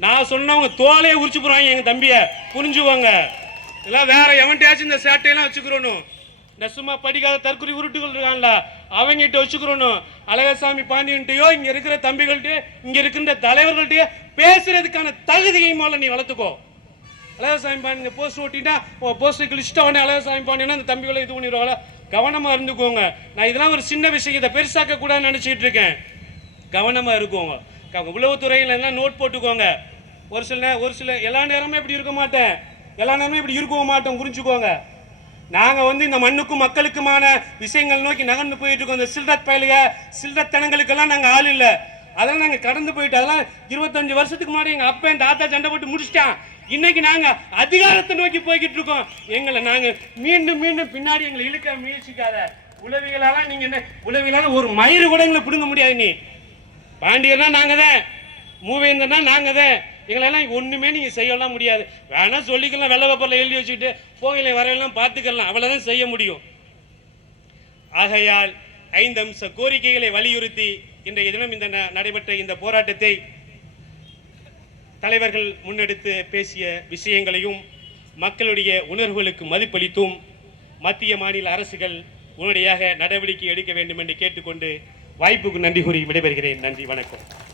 நான் சொன்னவங்க தோலையே உரிச்சு போடுவாங்க. எங்கள் தம்பியை புரிஞ்சுவாங்க. எல்லாம் வேற எவன்ட்டையாச்சும் இந்த சேட்டையெல்லாம் வச்சுக்கிறோணும். இந்த சும்மா படிக்காத தற்கொலை உருட்டுகள் இருக்கான்ல அவங்ககிட்ட வச்சுக்கிறோணும். அழகர்சாமி பாண்டியன்ட்டையோ இங்கே இருக்கிற தம்பிகள்கிட்டயோ இங்கே இருக்கிற தலைவர்கள்ட்டையோ பேசுறதுக்கான தகுதியை மேலே நீ வளர்த்துக்கோ. அழகர்சாமி பாண்டியன் போஸ்ட் ஓட்டிட்டா போஸ்ட் கிழிச்சிட்டா உடனே அழகர்சாமி பாண்டியனா அந்த தம்பிகளை இது பண்ணிடுவாங்களா? கவனமாக இருந்துக்கோங்க. நான் இதெல்லாம் ஒரு சின்ன விஷயம், இதை பெருசாக்க கூடாதுன்னு நினச்சிட்டு இருக்கேன். கவனமாக இருக்குவோங்க. உளவுத்துறையில் எல்லாம் நோட் போட்டுக்கோங்க. ஒரு சில எல்லா நேரமும் இப்படி இருக்க மாட்டேன், எல்லா நேரமும் இப்படி இருக்கவும் மாட்டோம், புரிஞ்சுக்கோங்க. நாங்கள் வந்து இந்த மண்ணுக்கும் மக்களுக்குமான விஷயங்கள் நோக்கி நகர்ந்து போயிட்டு இருக்கோம். இந்த சில்லறத்தனங்களுக்கெல்லாம் நாங்கள் ஆள் இல்லை, அதெல்லாம் நாங்கள் கடந்து போயிட்டு. அதெல்லாம் 25 வருஷத்துக்கு முன்னாடி எங்கள் அப்பா என் தாத்தா சண்டை போட்டு முடிச்சிட்டான். இன்னைக்கு நாங்கள் அதிகாரத்தை நோக்கி போய்கிட்டு இருக்கோம். எங்களை நாங்கள் மீண்டும் பின்னாடி எங்களை இழுக்க முயற்சிக்காத. உளவியலாலாம் நீங்கள் என்ன உளவியலான ஒரு மயிறு கூட எங்களை பிடுங்க முடியாது. நீ பாண்டியர்னா நாங்கள் தான், மூவேந்தர்னா நாங்கள் தான். எங்களெல்லாம் ஒன்றுமே நீங்கள் செய்யலாம் முடியாது. வேணா சொல்லிக்கலாம், வெள்ளை பேப்பரில் எழுதி வச்சுக்கிட்டு போகலை வரையெல்லாம் பார்த்துக்கலாம், அவ்வளோதான் செய்ய முடியும். ஆகையால் 5 அம்ச கோரிக்கைகளை வலியுறுத்தி இன்றைய தினம் இந்த நடைபெற்ற இந்த போராட்டத்தை தலைவர்கள் முன்னெடுத்து பேசிய விஷயங்களையும் மக்களுடைய உணர்வுகளுக்கு மதிப்பளித்தும் மத்திய மாநில அரசுகள் உடனடியாக நடவடிக்கை எடுக்க வேண்டும் என்று கேட்டுக்கொண்டு வாய்ப்புக்கு நன்றி கூறி விடைபெறுகிறேன். நன்றி, வணக்கம்.